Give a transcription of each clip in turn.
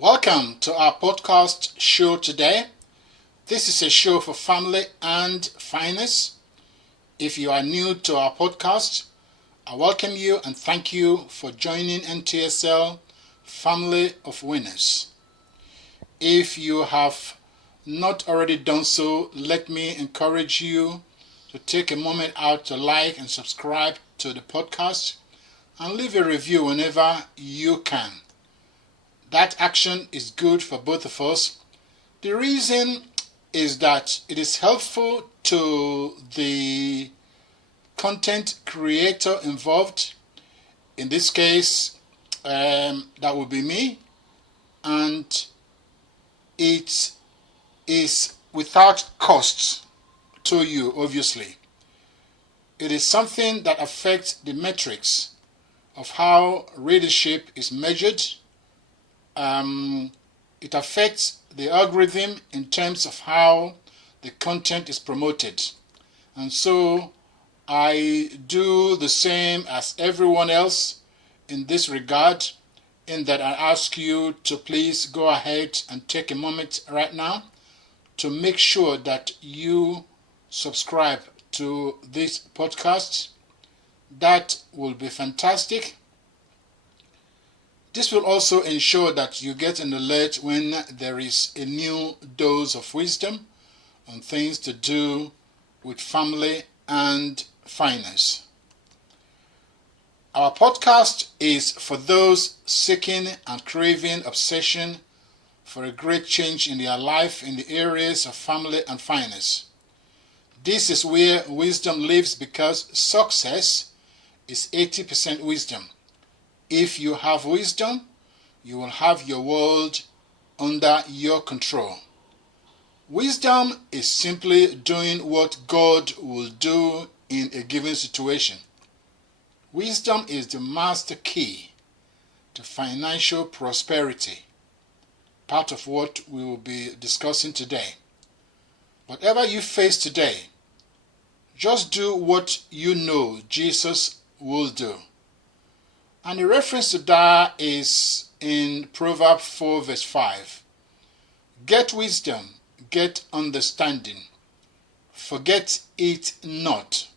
Welcome to our podcast show today. This is a show for family and finance. If you are new to our podcast, I welcome you and thank you for joining NTSL Family of Winners. If you have not already done so, let me encourage you to take a moment out to like and subscribe to the podcast and leave a review whenever you can. That action is good for both of us. The reason is that it is helpful to the content creator involved. In this case, that will be me, and it is without cost to you, obviously. It is something that affects the metrics of how readership is measured. It affects the algorithm in terms of how the content is promoted. And so I do the same as everyone else in this regard, in that I ask you to please go ahead and take a moment right now to make sure that you subscribe to this podcast. That will be fantastic. This will also ensure that you get an alert when there is a new dose of wisdom on things to do with family and finance. Our podcast is for those seeking and craving obsession for a great change in their life in the areas of family and finance. This is where wisdom lives, because success is 80% wisdom. If you have wisdom, you will have your world under your control. Wisdom is simply doing what God will do in a given situation. Wisdom is the master key to financial prosperity, part of what we will be discussing today. Whatever you face today, just do what you know Jesus will do. And the reference to that is in Proverbs 4 verse 5. Get wisdom, get understanding. Forget it not,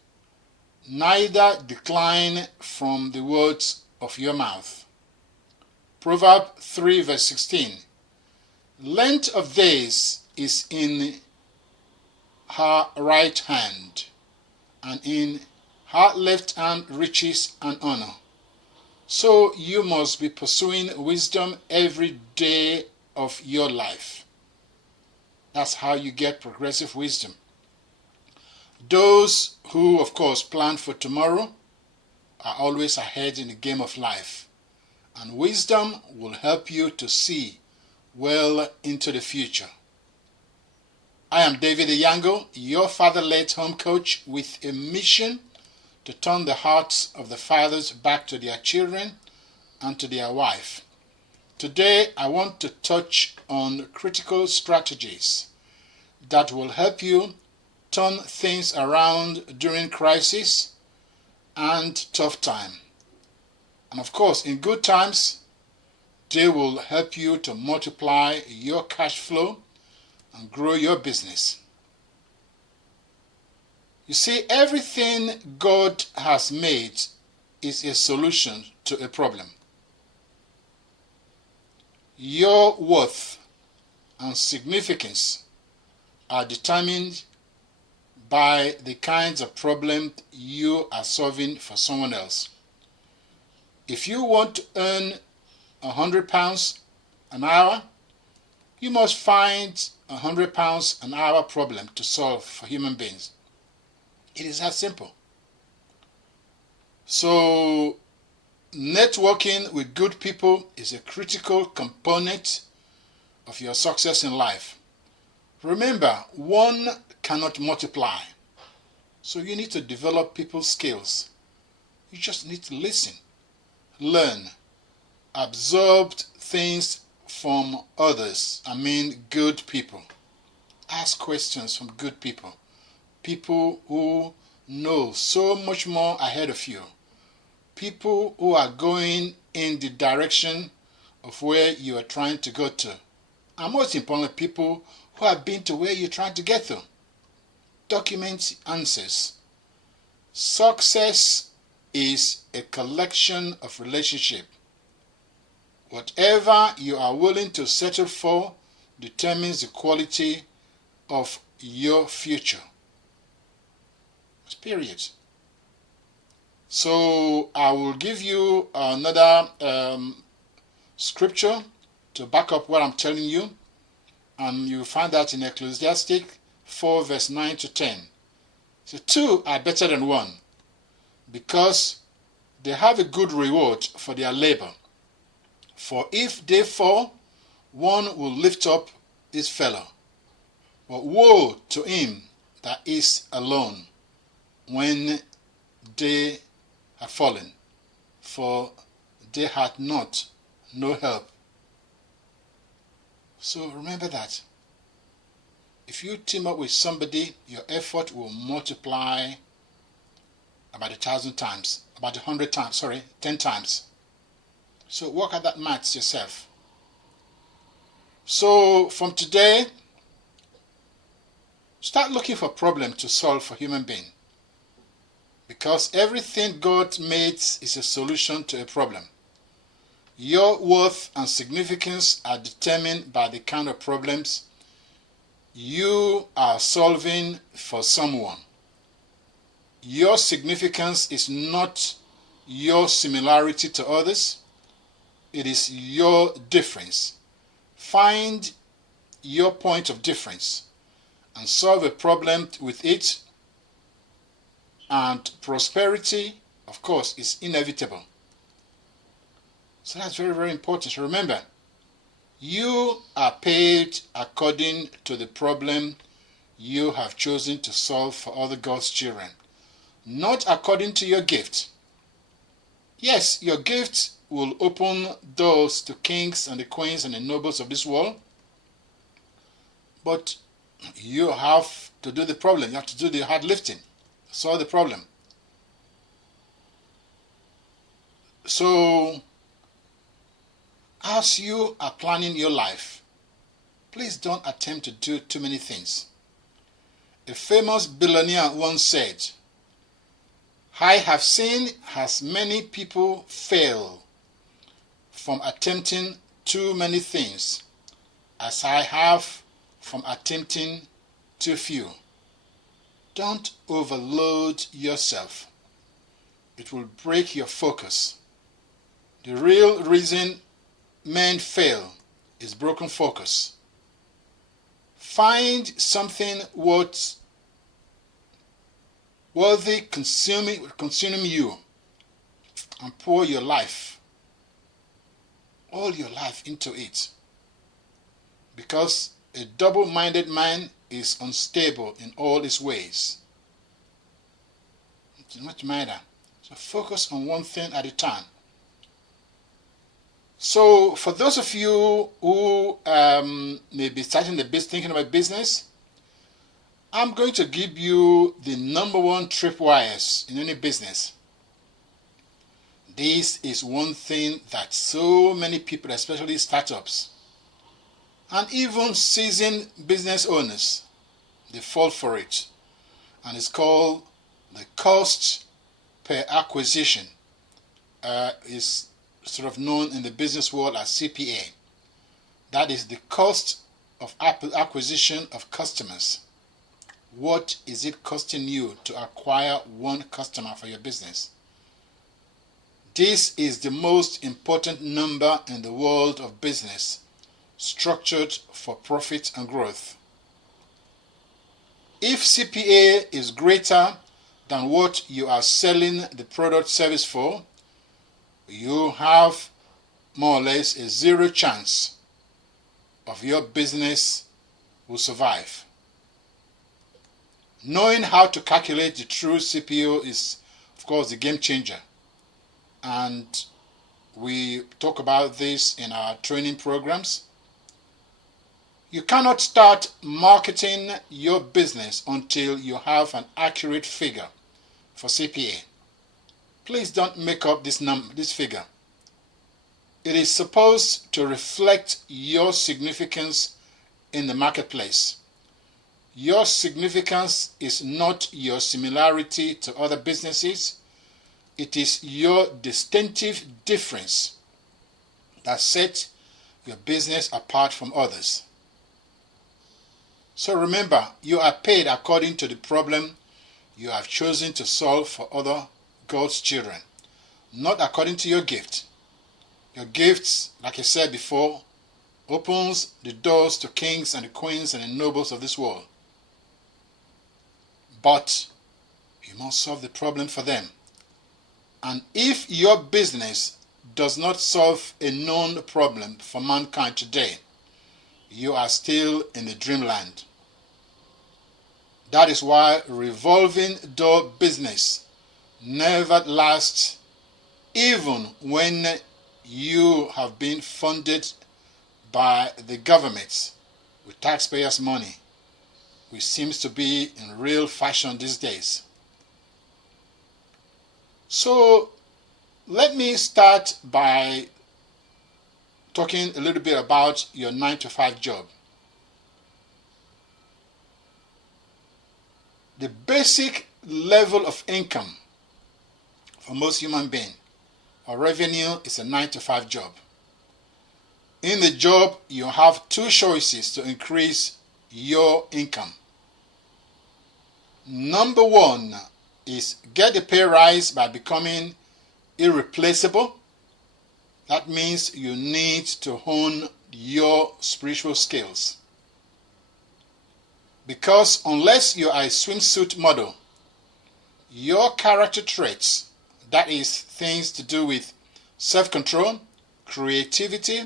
neither decline from the words of your mouth. Proverbs 3 verse 16. Length of days is in her right hand, and in her left hand riches and honor. So you must be pursuing wisdom every day of your life. That's how you get progressive wisdom. Those who, of course, plan for tomorrow are always ahead in the game of life. And wisdom will help you to see well into the future. I am David Eyiangho, your father-led home coach with a mission to turn the hearts of the fathers back to their children and to their wife. Today, I want to touch on critical strategies that will help you turn things around during crisis and tough time. And of course, in good times, they will help you to multiply your cash flow and grow your business. You see, everything God has made is a solution to a problem. Your worth and significance are determined by the kinds of problems you are solving for someone else. If you want to earn £100 an hour, you must find £100 an hour problem to solve for human beings. It is that simple. So, networking with good people is a critical component of your success in life. Remember, one cannot multiply. So you need to develop people's skills. You just need to listen, learn, absorb things from others. I mean, good people. Ask questions from good people. People who know so much more ahead of you. People who are going in the direction of where you are trying to go to. And most importantly, people who have been to where you're trying to get to. Document answers. Success is a collection of relationships. Whatever you are willing to settle for determines the quality of your future. Period. So I will give you another scripture to back up what I'm telling you, and you find that in Ecclesiastes 4 verse 9 to 10. So 2 are better than 1, because they have a good reward for their labor. For if they fall, one will lift up his fellow. But woe to him that is alone when they have fallen, for they had not no help. So remember that. If you team up with somebody, your effort will multiply about 1,000 times, about 100 times, 10 times. So work at that maths yourself. So from today, start looking for problems to solve for human being. Because everything God made is a solution to a problem. Your worth and significance are determined by the kind of problems you are solving for someone. Your significance is not your similarity to others. It is your difference. Find your point of difference and solve a problem with it. And prosperity, of course, is inevitable. So that's very, very important. Remember, you are paid according to the problem you have chosen to solve for other God's children, not according to your gift. Yes, your gift will open doors to kings and the queens and the nobles of this world, but you have to do the problem. You have to do the hard lifting. Solve the problem. So, as you are planning your life, please don't attempt to do too many things. A famous billionaire once said, I have seen as many people fail from attempting too many things as I have from attempting too few. Don't overload yourself. It will break your focus. The real reason men fail is broken focus. Find something worthy consuming you, and pour your life, all your life into it. Because a double-minded man is unstable in all his ways. It does not matter. So focus on one thing at a time. So for those of you who may be starting the business, thinking about business, I'm going to give you the #1 tripwires in any business. This is one thing that so many people, especially startups, and even seasoned business owners, they fall for it. And it's called the cost per acquisition. Is sort of known in the business world as CPA. That is the cost of acquisition of customers. What is it costing you to acquire one customer for your business? This is the most important number in the world of business, structured for profit and growth. If CPA is greater than what you are selling the product service for, you have more or less a 0 chance of your business will survive. Knowing how to calculate the true CPO is, of course, the game changer. And we talk about this in our training programs. You cannot start marketing your business until you have an accurate figure for CPA. Please don't make up this figure. It is supposed to reflect your significance in the marketplace. Your significance is not your similarity to other businesses. It is your distinctive difference that sets your business apart from others. So remember, you are paid according to the problem you have chosen to solve for other God's children, not according to your gift. Your gifts, like I said before, opens the doors to kings and the queens and the nobles of this world. But you must solve the problem for them. And if your business does not solve a known problem for mankind today, you are still in the dreamland. That is why revolving door business never lasts, even when you have been funded by the government with taxpayers' money, which seems to be in real fashion these days. So let me start by talking a little bit about your 9-to-5 job. The basic level of income for most human beings or revenue is a 9-to-5 job. In the job, you have two choices to increase your income. Number one is get a pay rise by becoming irreplaceable. That means you need to hone your spiritual skills. Because unless you are a swimsuit model, your character traits, that is things to do with self-control, creativity,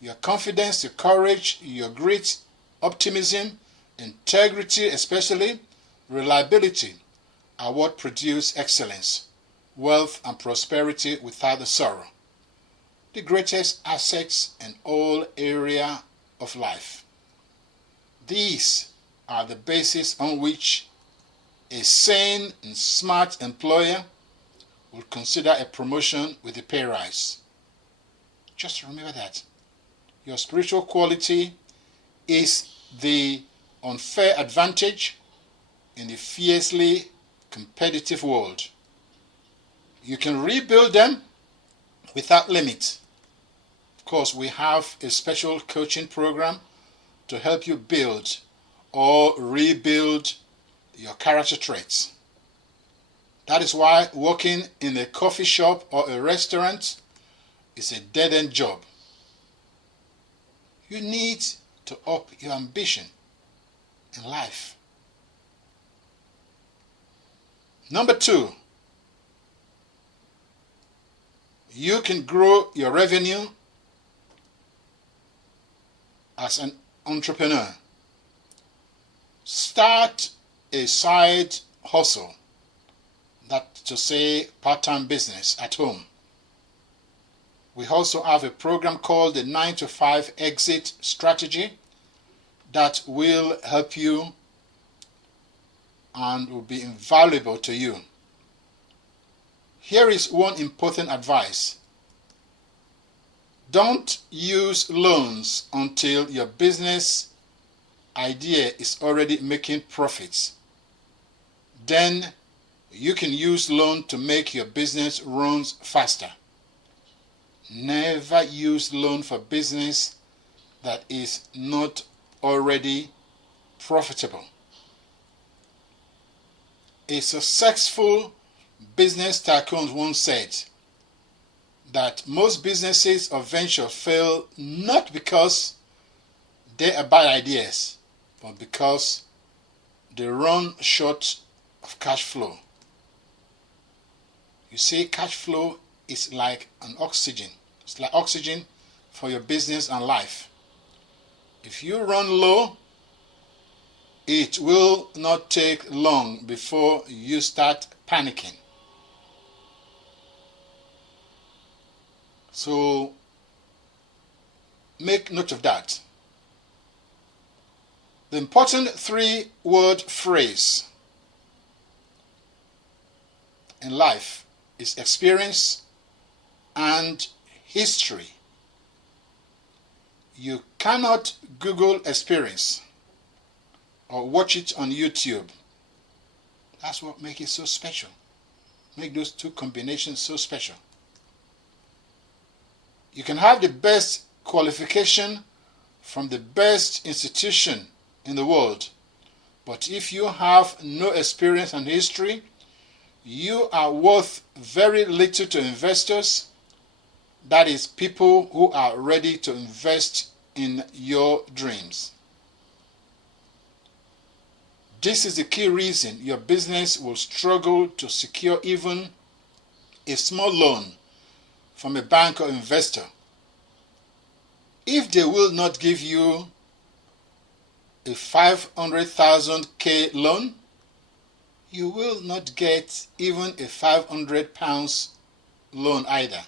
your confidence, your courage, your grit, optimism, integrity especially, reliability, are what produce excellence, wealth and prosperity without the sorrow. The greatest assets in all areas of life. These are the basis on which a sane and smart employer will consider a promotion with a pay rise. Just remember that. Your spiritual quality is the unfair advantage in a fiercely competitive world. You can rebuild them without limit. Of course, we have a special coaching program to help you build or rebuild your character traits. That is why working in a coffee shop or a restaurant is a dead-end job. You need to up your ambition in life. Number two, you can grow your revenue as an entrepreneur. Start a side hustle, that to say part-time business at home. We also have a program called the 9-to-5 Exit Strategy that will help you and will be invaluable to you. Here is one important advice. Don't use loans until your business idea is already making profits. Then you can use loan to make your business runs faster. Never use loan for business that is not already profitable. A successful business tycoon once said that most businesses or ventures fail not because they are bad ideas, but because they run short of cash flow. You see, cash flow is like an oxygen. It's like oxygen for your business and life. If you run low, it will not take long before you start panicking. So make note of that. The important 3-word phrase in life is experience and history. You cannot Google experience or watch it on YouTube. That's what makes it so special. Make those two combinations so special. You can have the best qualification from the best institution in the world, but if you have no experience and history, you are worth very little to investors. That is, people who are ready to invest in your dreams. This is the key reason your business will struggle to secure even a small loan from a bank or investor. If they will not give you a 500,000 loan, you will not get even a 500 pounds loan either.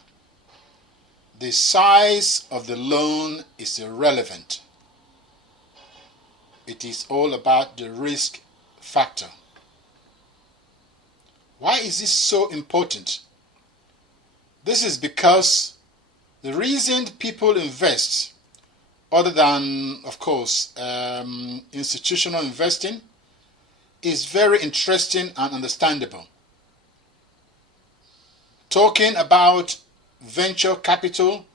The size of the loan is irrelevant. It is all about the risk factor. Why is this so important? This is because the reason people invest, other than, of course, institutional investing, is very interesting and understandable. Talking about venture capital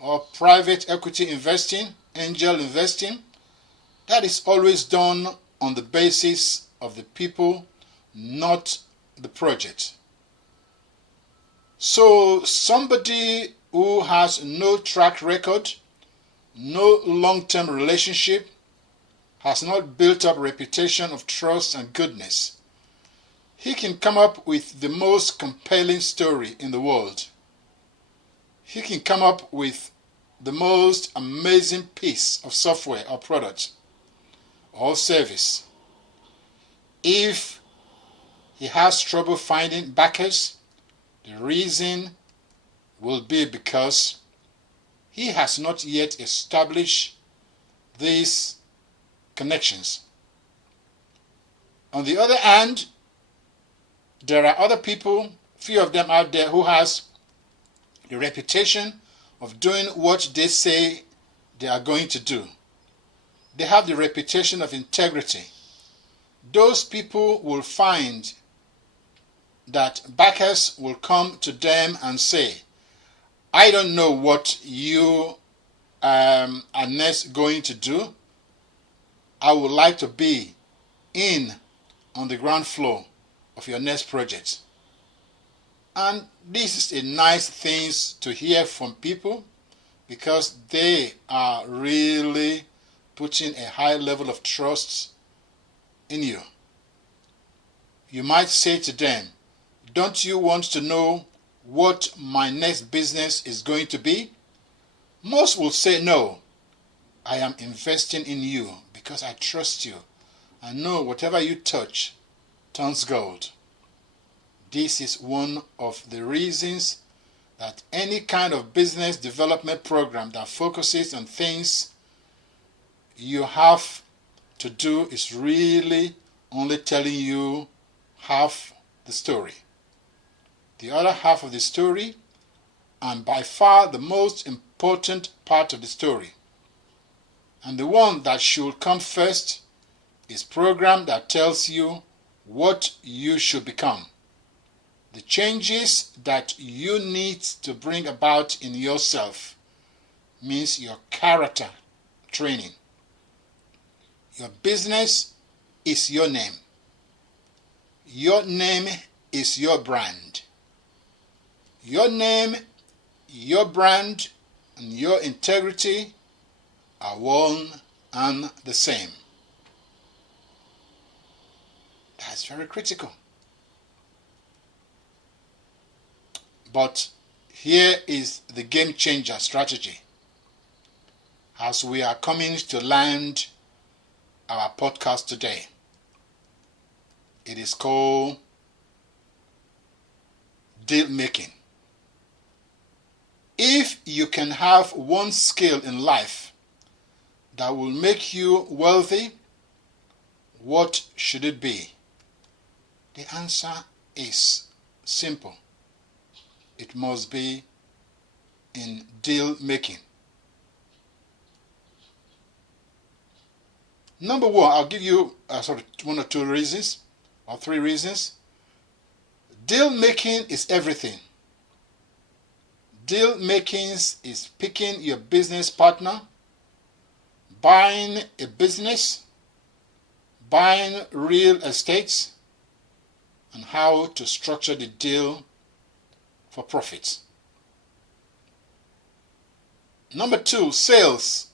or private equity investing, angel investing, that is always done on the basis of the people, not the project. So somebody who has no track record, no long-term relationship, has not built up a reputation of trust and goodness, he can come up with the most compelling story in the world. He can come up with the most amazing piece of software or product or service. If he has trouble finding backers, the reason will be because he has not yet established these connections. On the other hand, there are other people, few of them out there, who has the reputation of doing what they say they are going to do. They have the reputation of integrity. Those people will find that backers will come to them and say, I don't know what you are next going to do. I would like to be in on the ground floor of your next project. And this is a nice thing to hear from people, because they are really putting a high level of trust in you. You might say to them, don't you want to know what my next business is going to be? Most will say, no, I am investing in you because I trust you. I know whatever you touch turns gold. This is one of the reasons that any kind of business development program that focuses on things you have to do is really only telling you half the story. The other half of the story, and by far the most important part of the story, and the one that should come first, is program that tells you what you should become. The changes that you need to bring about in yourself means your character training. Your business is your name. Your name is your brand. Your name, your brand, and your integrity are one and the same. That's very critical. But here is the game changer strategy as we are coming to land our podcast today. It is called deal making. If you can have one skill in life that will make you wealthy, what should it be? The answer is simple. It must be in deal making. Number one, I'll give you one or two reasons or three reasons. Deal making is everything. Deal making is picking your business partner, buying a business, buying real estate, and how to structure the deal for profit. Number two, sales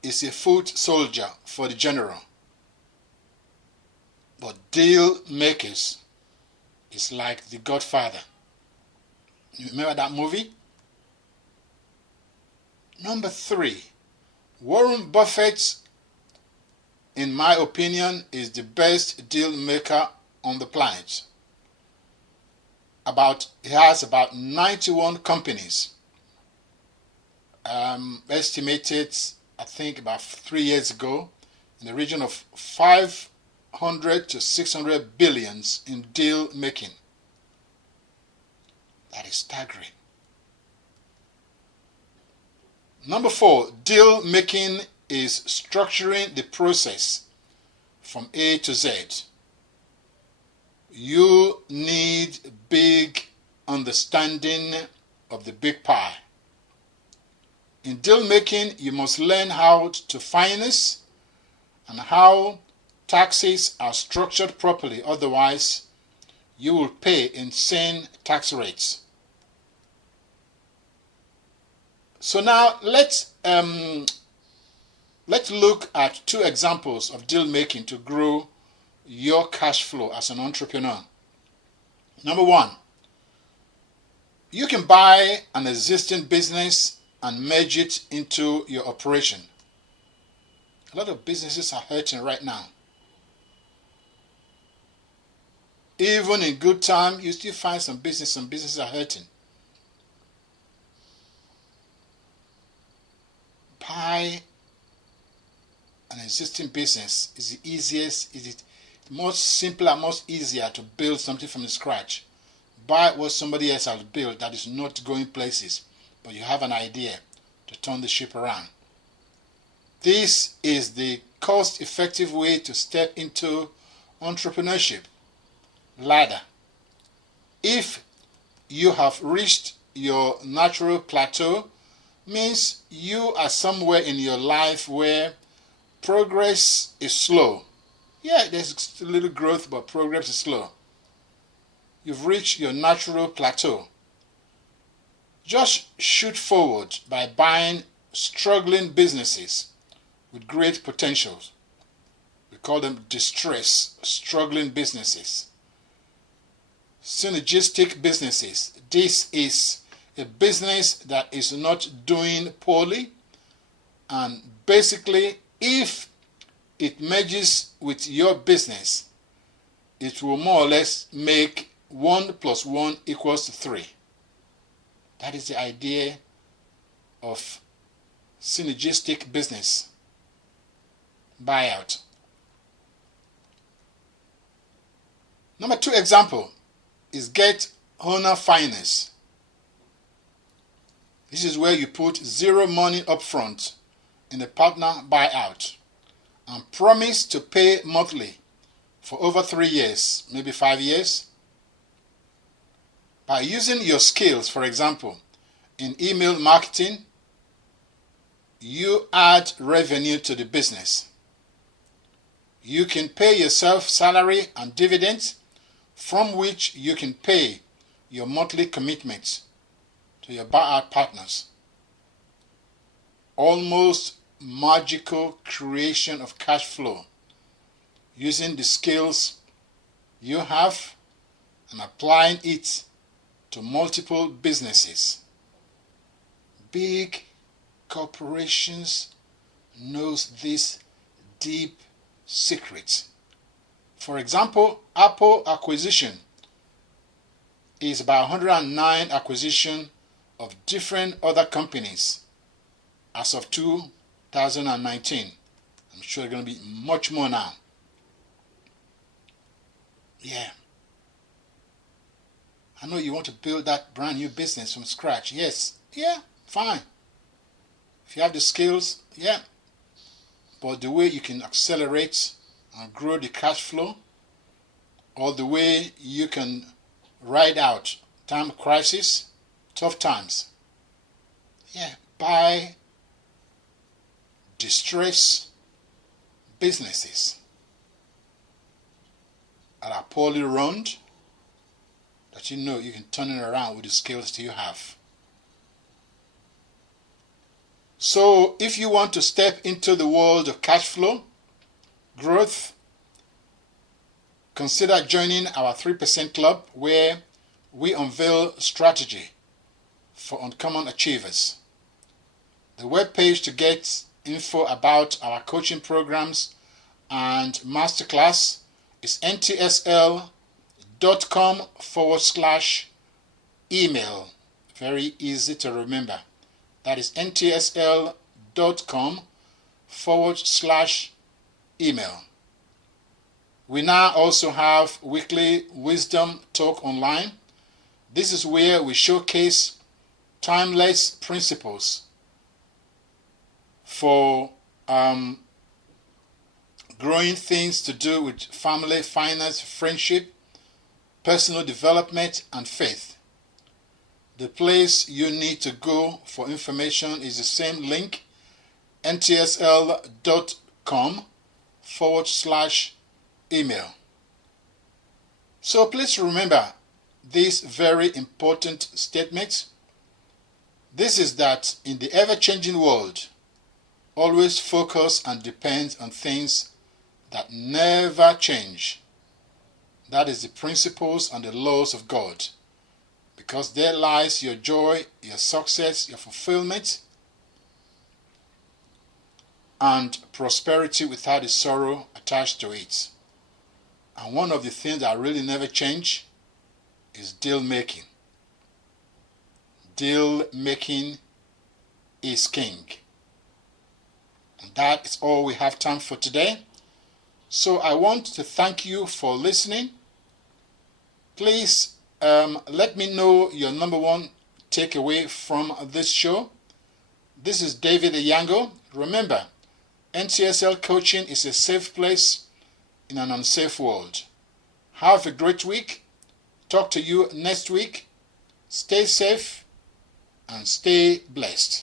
is a foot soldier for the general. But deal makers is like the Godfather. You remember that movie? Number three, Warren Buffett, in my opinion, is the best deal maker on the planet. He has about 91 companies. Estimated, I think about 3 years ago, in the region of 500 to 600 billions in deal making. That is staggering. Number four, deal making is structuring the process from A to Z. You need big understanding of the big pie. In deal making, you must learn how to finance and how taxes are structured properly. Otherwise, you will pay insane tax rates. So now let's look at two examples of deal making to grow your cash flow as an entrepreneur. Number one, you can buy an existing business and merge it into your operation. A lot of businesses are hurting right now. Even in good time, you still find some businesses are hurting. Buy an existing business is the easiest, is it most simpler, most easier to build something from scratch. Buy what somebody else has built that is not going places, but you have an idea to turn the ship around. This is the cost-effective way to step into entrepreneurship ladder. If you have reached your natural plateau, means you are somewhere in your life where progress is slow. Yeah, there's a little growth, but progress is slow. You've reached your natural plateau. Just shoot forward by buying struggling businesses with great potentials. We call them distressed, struggling businesses. Synergistic businesses. This is a business that is not doing poorly, and basically if it merges with your business, it will more or less make 1 + 1 = 3. That is the idea of synergistic business buyout. Number two example is get owner finance. This is where you put zero money up front in a partner buyout and promise to pay monthly for over 3 years, maybe 5 years. By using your skills, for example, in email marketing, you add revenue to the business. You can pay yourself salary and dividends from which you can pay your monthly commitments to your buyout partners. Almost magical creation of cash flow using the skills you have and applying it to multiple businesses. Big corporations knows this deep secret. For example, Apple acquisition is about 109 acquisition of different other companies as of 2019. I'm sure it's going to be much more now. Yeah. I know you want to build that brand new business from scratch. Yes. Yeah, fine. If you have the skills, yeah. but the way you can accelerate and grow the cash flow, or the way you can ride out time crisis, tough times. Yeah, buy distressed businesses that are poorly run, that you know you can turn it around with the skills that you have. So if you want to step into the world of cash flow growth, consider joining our 3% Club, where we unveil strategy for uncommon achievers. The webpage to get info about our coaching programs and masterclass is ntsl.com/email. Very easy to remember. That is ntsl.com/email. We now also have weekly wisdom talk online. This is where we showcase timeless principles for growing things to do with family, finance, friendship, personal development, and faith. The place you need to go for information is the same link, ntsl.com/email. So please remember this very important statement. This is that in the ever-changing world, always focus and depend on things that never change. That is the principles and the laws of God, because there lies your joy, your success, your fulfillment, and prosperity without a sorrow attached to it. And one of the things that really never change is deal making. Deal making is king. And that is all we have time for today. So I want to thank you for listening. Please let me know your number one takeaway from this show. This is David Eyiangho. Remember, NTSL Coaching is a safe place in an unsafe world. Have a great week. Talk to you next week. Stay safe and stay blessed.